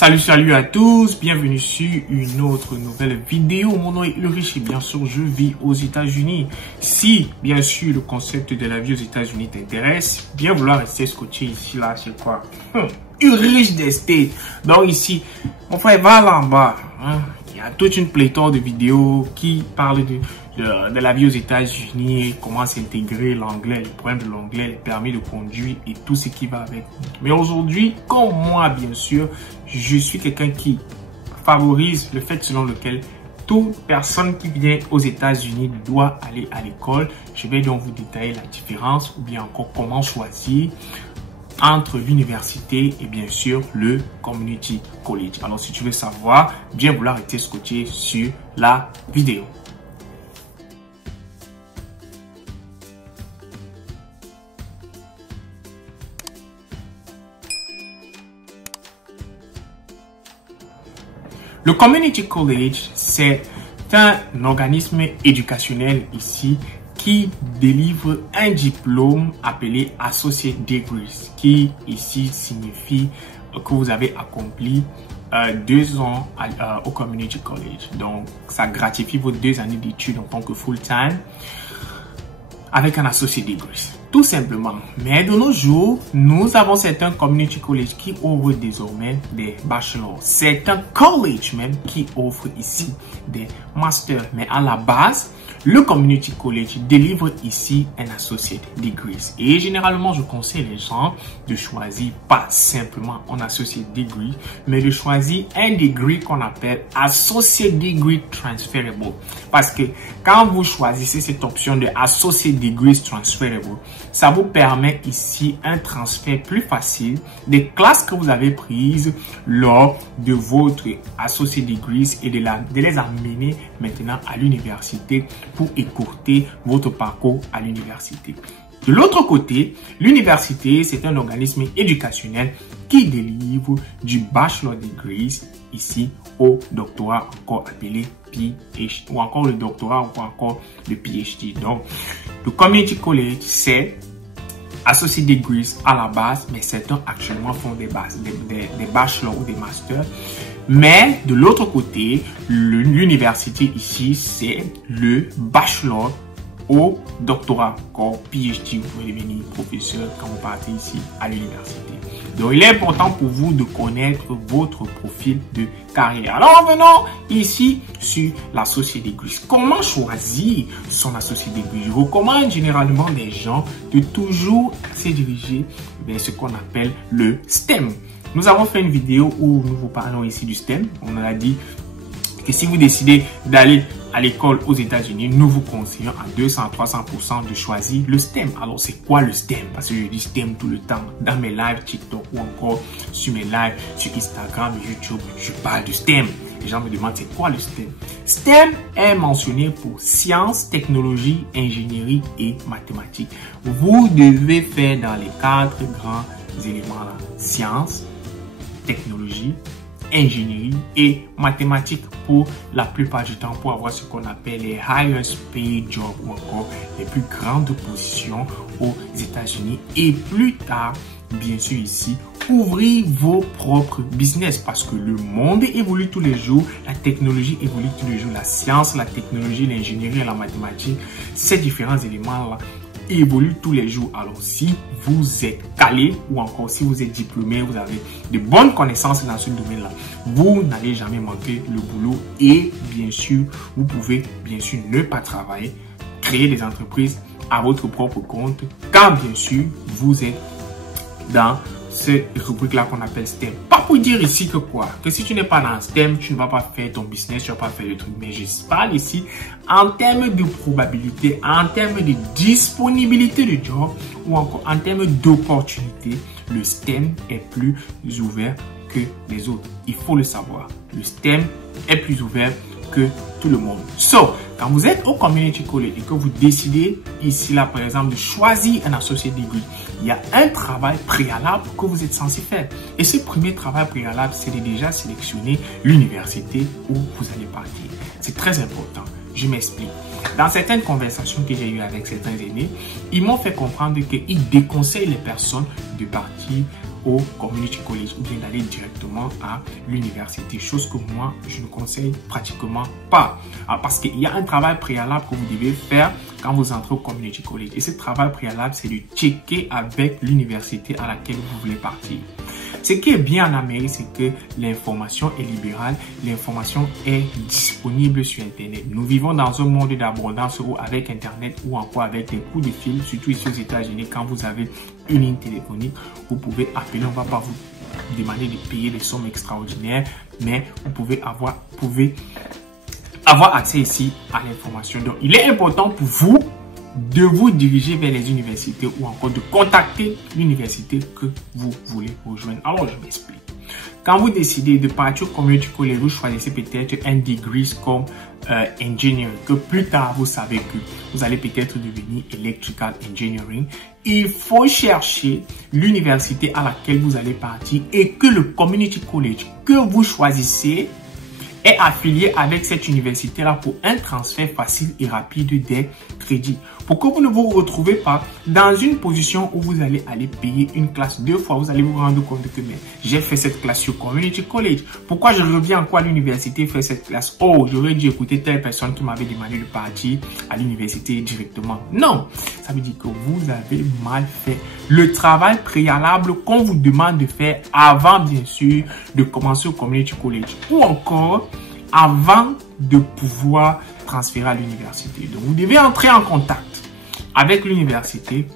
Salut à tous, bienvenue sur une autre nouvelle vidéo. Mon nom est Ulrich et bien sûr je vis aux États-Unis. Si bien sûr le concept de la vie aux États-Unis t'intéresse, bien vouloir rester scotché ici là, c'est quoi? Ulrich des States. Donc ici, mon frère va là en bas. Il y a toute une pléthore de vidéos qui parlent de la vie aux États-Unis, comment s'intégrer, l'anglais, les problèmes de l'anglais, les permis de conduire et tout ce qui va avec. Mais aujourd'hui, comme moi bien sûr, je suis quelqu'un qui favorise le fait selon lequel toute personne qui vient aux États-Unis doit aller à l'école. Je vais donc vous détailler la différence ou bien encore comment choisir entre l'université et bien sûr le community college. Alors si tu veux savoir, bien vouloir rester scotché sur la vidéo. Le Community College, c'est un organisme éducationnel ici qui délivre un diplôme appelé Associate Degrees, qui ici signifie que vous avez accompli 2 ans au Community College. Donc, ça gratifie vos 2 années d'études en tant que full-time avec un Associate Degrees. Tout simplement. Mais de nos jours, nous avons certains community college qui ouvrent désormais des bachelors. C'est un college même qui offre ici des masters. Mais à la base, le community college délivre ici un associate degrees. Et généralement, je conseille les gens de choisir pas simplement un associate degree, mais de choisir un degree qu'on appelle associate degree transferable. Parce que quand vous choisissez cette option de associate degrees transferable, ça vous permet ici un transfert plus facile des classes que vous avez prises lors de votre associate degrees et de les amener maintenant à l'université pour écourter votre parcours à l'université. De l'autre côté, l'université, c'est un organisme éducationnel qui délivre du bachelor degrees ici au doctorat encore appelé PhD ou encore le doctorat ou encore le PhD. Donc, le community college, c'est associate degrees à la base, mais certains actuellement font des bachelors ou des masters. Mais de l'autre côté, l'université ici, c'est le bachelor au doctorat, encore PhD, vous pouvez devenir professeur quand vous partez ici à l'université. Donc, il est important pour vous de connaître votre profil de carrière. Alors, revenons ici sur l'associate degrees. Comment choisir son associate degree? Je recommande généralement des gens de toujours se diriger vers ce qu'on appelle le STEM. Nous avons fait une vidéo où nous vous parlons ici du STEM. On a dit que si vous décidez d'aller à l'école aux États-Unis, nous vous conseillons à 200 à 300% de choisir le STEM. Alors, c'est quoi le STEM? Parce que je dis STEM tout le temps dans mes lives TikTok ou encore sur mes lives sur Instagram et YouTube. Je parle de STEM. Les gens me demandent c'est quoi le STEM? STEM est mentionné pour sciences, technologie, ingénierie et mathématiques. Vous devez faire dans les 4 grands éléments là. Sciences, technologie, ingénierie et mathématiques pour la plupart du temps pour avoir ce qu'on appelle les highest paid jobs ou encore les plus grandes positions aux États-Unis et plus tard, bien sûr ici, ouvrir vos propres business parce que le monde évolue tous les jours, la technologie évolue tous les jours, la science, la technologie, l'ingénierie et la mathématique, ces différents éléments-là évolue tous les jours. Alors si vous êtes calé ou encore si vous êtes diplômé, vous avez de bonnes connaissances dans ce domaine-là, vous n'allez jamais manquer le boulot et bien sûr, vous pouvez bien sûr ne pas travailler, créer des entreprises à votre propre compte quand bien sûr vous êtes dans cette rubrique-là qu'on appelle STEM. Pas pour dire ici que quoi, que si tu n'es pas dans STEM, tu ne vas pas faire ton business, tu ne vas pas faire le truc. Mais je parle ici en termes de probabilité, en termes de disponibilité de job ou encore en termes d'opportunité, le STEM est plus ouvert que les autres. Il faut le savoir. Le STEM est plus ouvert que tout le monde. So, quand vous êtes au community college et que vous décidez ici là par exemple de choisir un associate degree, il y a un travail préalable que vous êtes censé faire. Et ce premier travail préalable, c'est de déjà sélectionner l'université où vous allez partir. C'est très important. Je m'explique. Dans certaines conversations que j'ai eues avec certains aînés, ils m'ont fait comprendre qu'ils déconseillent les personnes de partir au community college ou bien d'aller directement à l'université, chose que moi je ne conseille pratiquement pas, parce qu'il y a un travail préalable que vous devez faire quand vous entrez au community college, et ce travail préalable, c'est de checker avec l'université à laquelle vous voulez partir. Ce qui est bien en Amérique, c'est que l'information est libérale, l'information est disponible sur Internet. Nous vivons dans un monde d'abondance où avec Internet ou encore avec des coups de fil, surtout ici aux États-Unis, quand vous avez une ligne téléphonique, vous pouvez appeler, on ne va pas vous demander de payer des sommes extraordinaires, mais vous pouvez avoir accès ici à l'information. Donc, il est important pour vous de vous diriger vers les universités ou encore de contacter l'université que vous voulez rejoindre. Alors, je m'explique. Quand vous décidez de partir au community college, vous choisissez peut-être un degree comme engineering, que plus tard, vous savez que vous allez peut-être devenir electrical engineering. Il faut chercher l'université à laquelle vous allez partir et que le community college que vous choisissez est affilié avec cette université-là pour un transfert facile et rapide des crédits. Pour que vous ne vous retrouvez pas dans une position où vous allez aller payer une classe 2 fois, vous allez vous rendre compte que j'ai fait cette classe sur Community College. Pourquoi je reviens encore à l'université faire cette classe? Oh, j'aurais dû écouter telle personne qui m'avait demandé de partir à l'université directement. Non, ça veut dire que vous avez mal fait le travail préalable qu'on vous demande de faire avant, bien sûr, de commencer au Community College ou encore avant de pouvoir transférer à l'université. Donc, vous devez entrer en contact avec l'université,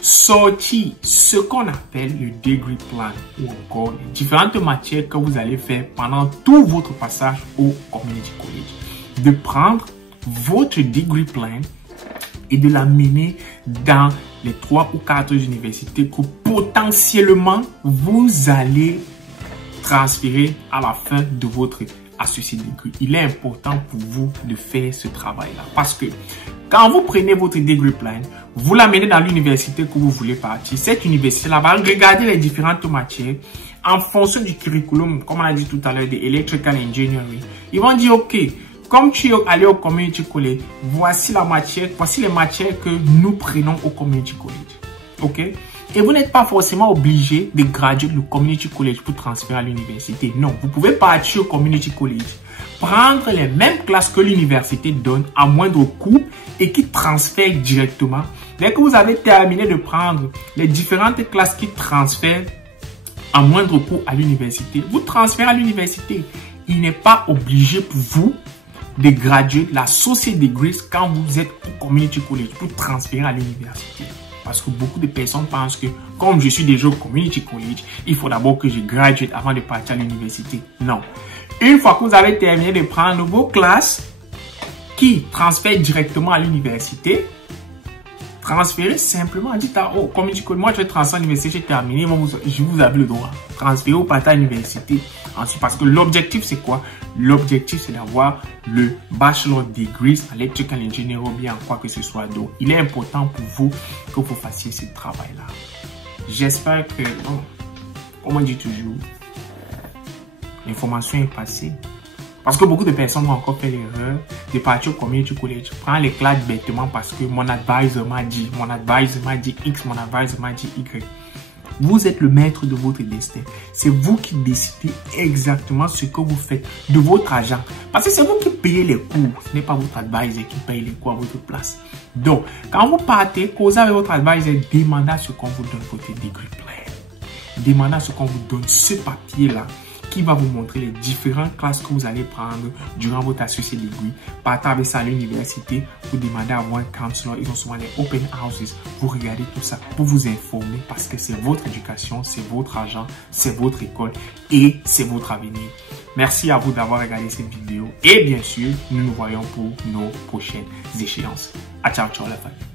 sortir ce qu'on appelle le degree plan ou encore les différentes matières que vous allez faire pendant tout votre passage au Community College. De prendre votre degree plan et de l'amener dans les 3 ou 4 universités que potentiellement vous allez transférer à la fin de votre associé degree. Il est important pour vous de faire ce travail-là parce que quand vous prenez votre degree plan, vous l'amenez dans l'université que vous voulez partir. Cette université-là va regarder les différentes matières en fonction du curriculum, comme on a dit tout à l'heure, de Electrical Engineering. Ils vont dire, OK, comme tu es allé au Community College, voici les matières que nous prenons au Community College. OK? Et vous n'êtes pas forcément obligé de graduer le Community College pour transférer à l'université. Non, vous pouvez partir au Community College, prendre les mêmes classes que l'université donne à moindre coût et qui transfèrent directement. Dès que vous avez terminé de prendre les différentes classes qui transfèrent à moindre coût à l'université, vous transférez à l'université. Il n'est pas obligé pour vous de graduer l'associate degree quand vous êtes au Community College pour transférer à l'université. Parce que beaucoup de personnes pensent que comme je suis déjà au Community College, il faut d'abord que je graduate avant de partir à l'université. Non. Une fois que vous avez terminé de prendre vos classes qui transfèrent directement à l'université, transférez simplement. Dites à Community College, moi je vais transférer à l'université, j'ai terminé, je vous avez le droit. Transférer ou partir à l'université. Ensuite, parce que l'objectif c'est quoi? L'objectif c'est d'avoir le bachelor degree en electrical engineering ou bien quoi que ce soit. Donc, il est important pour vous que vous fassiez ce travail-là. J'espère que, comme on dit toujours, l'information est passée. Parce que beaucoup de personnes vont encore faire l'erreur de partir au Community College, prendre les classes bêtement parce que mon advisor m'a dit X, mon advisor m'a dit Y. Vous êtes le maître de votre destin. C'est vous qui décidez exactement ce que vous faites de votre argent. Parce que c'est vous qui payez les cours. Ce n'est pas votre advisor qui paye les cours à votre place. Donc, quand vous partez, causez avec votre advisor, demandez à ce qu'on vous donne votre degree plan. Demandez à ce qu'on vous donne ce papier-là qui va vous montrer les différentes classes que vous allez prendre durant votre associé degree. Partez avec ça à l'université, vous demandez à avoir un counselor, ils ont souvent les open houses, vous regardez tout ça pour vous informer parce que c'est votre éducation, c'est votre argent, c'est votre école et c'est votre avenir. Merci à vous d'avoir regardé cette vidéo et bien sûr, nous nous voyons pour nos prochaines échéances. Ciao, ciao la famille.